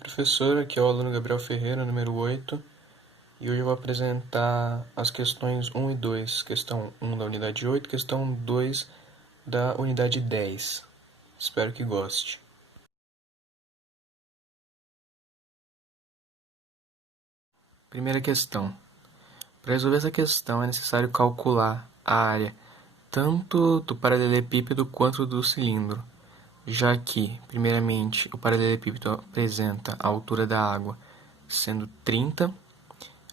Professor, aqui é o aluno Gabriel Ferreira, número 8, e hoje eu vou apresentar as questões 1 e 2, questão 1 da unidade 8, questão 2 da unidade 10. Espero que goste. Primeira questão. Para resolver essa questão é necessário calcular a área tanto do paralelepípedo quanto do cilindro, já que, primeiramente, o paralelepípedo apresenta a altura da água sendo 30.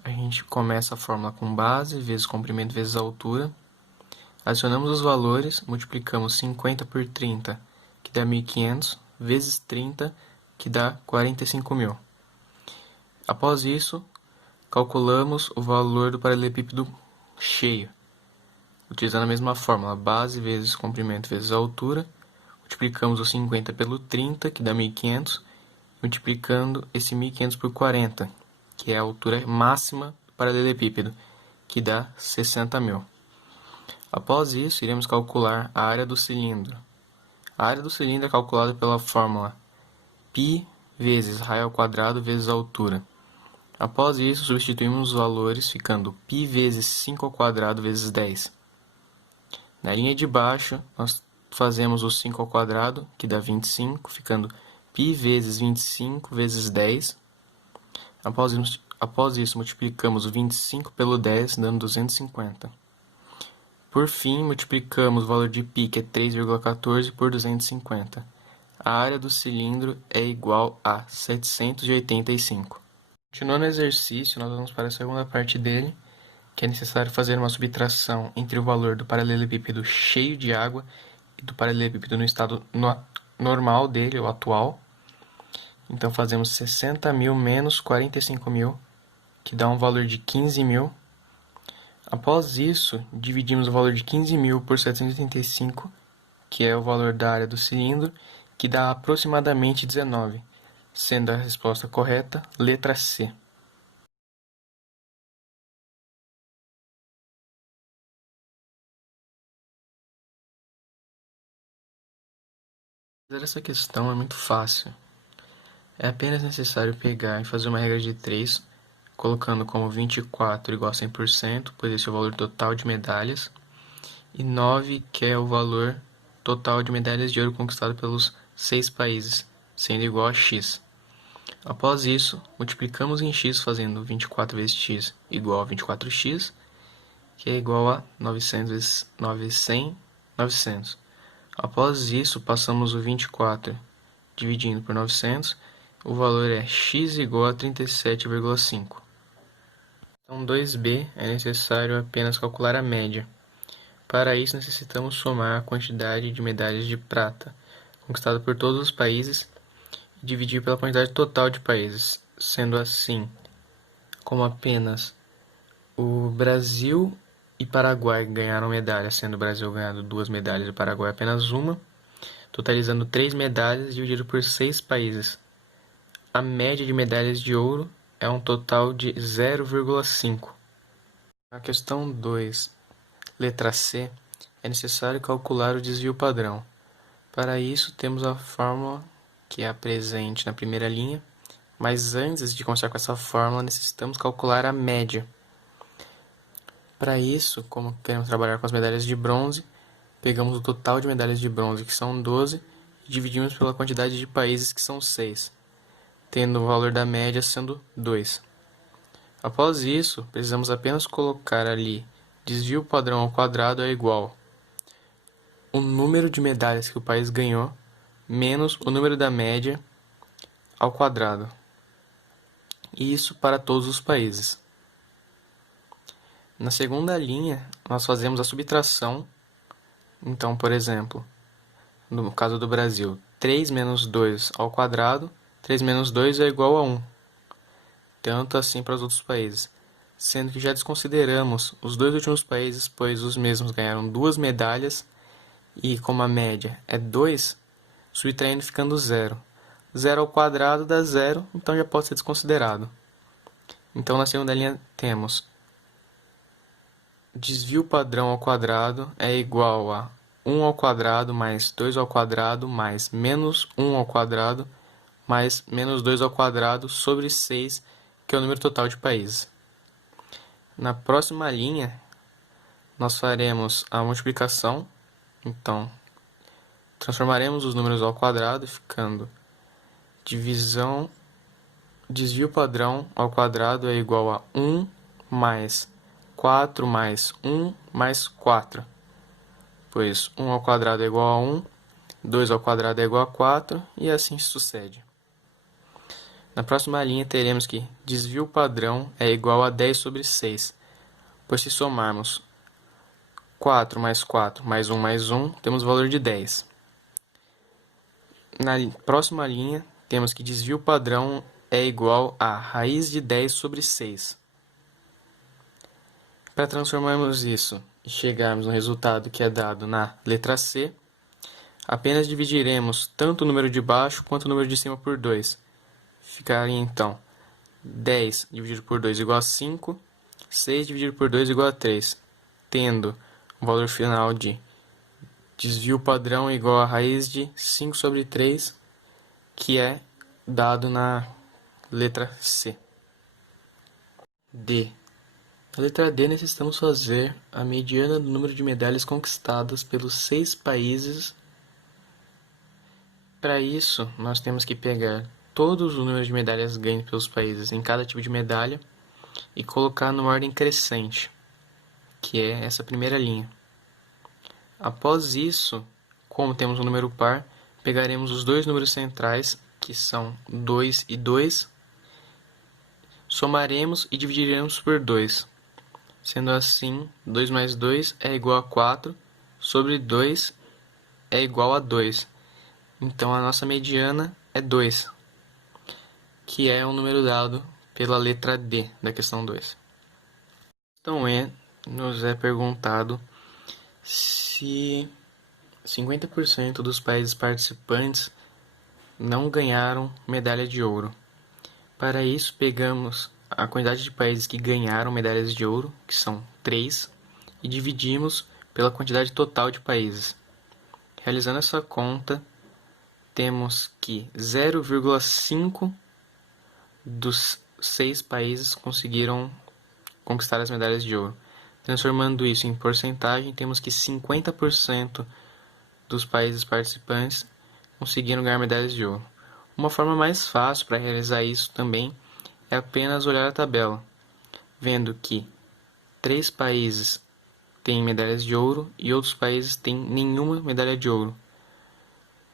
A gente começa a fórmula com base vezes comprimento vezes altura. Adicionamos os valores, multiplicamos 50 por 30, que dá 1.500, vezes 30, que dá 45.000. Após isso, calculamos o valor do paralelepípedo cheio, utilizando a mesma fórmula, base vezes comprimento vezes altura. Multiplicamos o 50 pelo 30, que dá 1.500, multiplicando esse 1.500 por 40, que é a altura máxima do paralelepípedo, que dá 60.000. Após isso, iremos calcular a área do cilindro. A área do cilindro é calculada pela fórmula π vezes raio ao quadrado vezes altura. Após isso, substituímos os valores, ficando π vezes 5 ao quadrado vezes 10. Na linha de baixo, nós fazemos o 5 ao quadrado, que dá 25, ficando π vezes 25 vezes 10. Após isso, multiplicamos o 25 pelo 10, dando 250. Por fim, multiplicamos o valor de π, que é 3,14, por 250. A área do cilindro é igual a 785. Continuando o exercício, nós vamos para a segunda parte dele, que é necessário fazer uma subtração entre o valor do paralelepípedo cheio de água e do paralelepípedo no estado normal dele, ou atual. Então, fazemos 60.000 menos 45.000, que dá um valor de 15.000. Após isso, dividimos o valor de 15.000 por 785, que é o valor da área do cilindro, que dá aproximadamente 19, sendo a resposta correta letra C. Fazer essa questão é muito fácil. É apenas necessário pegar e fazer uma regra de 3, colocando como 24 igual a 100%, pois esse é o valor total de medalhas, e 9, que é o valor total de medalhas de ouro conquistado pelos 6 países, sendo igual a x. Após isso, multiplicamos em x, fazendo 24 vezes x igual a 24x, que é igual a 900 vezes 900, 900. Após isso, passamos o 24 dividindo por 900, o valor é x igual a 37,5. Então, 2b é necessário apenas calcular a média. Para isso, necessitamos somar a quantidade de medalhas de prata conquistada por todos os países e dividir pela quantidade total de países. Sendo assim, como apenas o Brasil e Paraguai ganharam medalhas, sendo o Brasil ganhando 2 medalhas e o Paraguai apenas uma, totalizando 3 medalhas dividido por 6 países. A média de medalhas de ouro é um total de 0,5. Na questão 2, letra C, é necessário calcular o desvio padrão. Para isso, temos a fórmula que é presente na primeira linha, mas antes de começar com essa fórmula, necessitamos calcular a média. Para isso, como queremos trabalhar com as medalhas de bronze, pegamos o total de medalhas de bronze, que são 12, e dividimos pela quantidade de países, que são 6, tendo o valor da média sendo 2. Após isso, precisamos apenas colocar ali desvio padrão ao quadrado é igual o número de medalhas que o país ganhou menos o número da média ao quadrado. E isso para todos os países. Na segunda linha, nós fazemos a subtração. Então, por exemplo, no caso do Brasil, 3 menos 2 ao quadrado, 3 menos 2 é igual a 1. Tanto assim para os outros países. Sendo que já desconsideramos os dois últimos países, pois os mesmos ganharam 2 medalhas, e como a média é 2, subtraindo ficando 0. 0 ao quadrado dá 0, então já pode ser desconsiderado. Então, na segunda linha, temos desvio padrão ao quadrado é igual a 1 ao quadrado mais 2 ao quadrado mais menos 1 ao quadrado mais menos 2 ao quadrado sobre 6, que é o número total de países. Na próxima linha, nós faremos a multiplicação, então transformaremos os números ao quadrado, ficando desvio padrão ao quadrado é igual a 1 mais 4 mais 1 mais 4, pois 1 ao quadrado é igual a 1, 2 ao quadrado é igual a 4 e assim sucede. Na próxima linha teremos que desvio padrão é igual a 10 sobre 6, pois se somarmos 4 mais 4 mais 1 mais 1, temos o valor de 10. Na próxima linha, temos que desvio padrão é igual a raiz de 10 sobre 6. Para transformarmos isso e chegarmos no resultado que é dado na letra C, apenas dividiremos tanto o número de baixo quanto o número de cima por 2. Ficaria então 10 dividido por 2 igual a 5, 6 dividido por 2 igual a 3, tendo o valor final de desvio padrão igual a raiz de 5 sobre 3, que é dado na letra C. D. Na letra D, necessitamos fazer a mediana do número de medalhas conquistadas pelos 6 países. Para isso, nós temos que pegar todos os números de medalhas ganhos pelos países em cada tipo de medalha e colocar numa ordem crescente, que é essa primeira linha. Após isso, como temos um número par, pegaremos os dois números centrais, que são 2 e 2, somaremos e dividiremos por 2. Sendo assim, 2 mais 2 é igual a 4, sobre 2 é igual a 2. Então, a nossa mediana é 2, que é o número dado pela letra D da questão 2. Questão E, nos é perguntado se 50% dos países participantes não ganharam medalha de ouro. Para isso, pegamos a quantidade de países que ganharam medalhas de ouro, que são 3, e dividimos pela quantidade total de países. Realizando essa conta, temos que 0,5 dos 6 países conseguiram conquistar as medalhas de ouro. Transformando isso em porcentagem, temos que 50% dos países participantes conseguiram ganhar medalhas de ouro. Uma forma mais fácil para realizar isso também é apenas olhar a tabela, vendo que 3 países têm medalhas de ouro e outros países têm nenhuma medalha de ouro.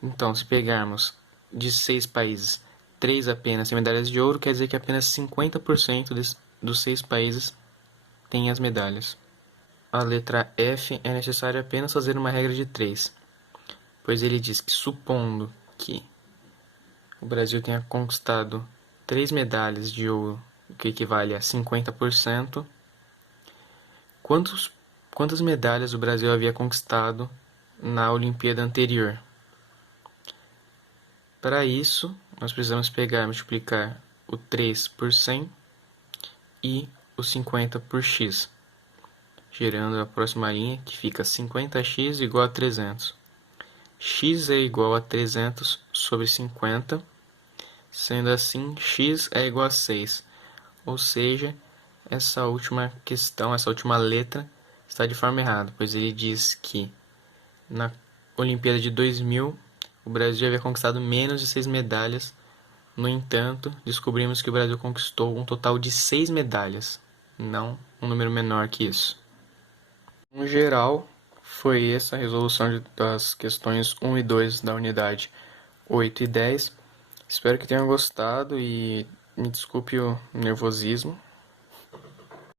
Então, se pegarmos de 6 países, 3 apenas têm medalhas de ouro, quer dizer que apenas 50% dos 6 países têm as medalhas. A letra F é necessário apenas fazer uma regra de 3, pois ele diz que, supondo que o Brasil tenha conquistado 3 medalhas de ouro, o que equivale a 50%, quantas medalhas o Brasil havia conquistado na Olimpíada anterior? Para isso, nós precisamos pegar e multiplicar o 3 por 100 e o 50 por x, gerando a próxima linha, que fica 50x igual a 300. X é igual a 300 sobre 50, sendo assim, x é igual a 6. Ou seja, essa última questão, essa última letra, está de forma errada, pois ele diz que na Olimpíada de 2000, o Brasil havia conquistado menos de 6 medalhas. No entanto, descobrimos que o Brasil conquistou um total de 6 medalhas, não um número menor que isso. No geral, foi essa a resolução das questões 1 e 2 da unidade 8 e 10. Espero que tenham gostado e me desculpe o nervosismo.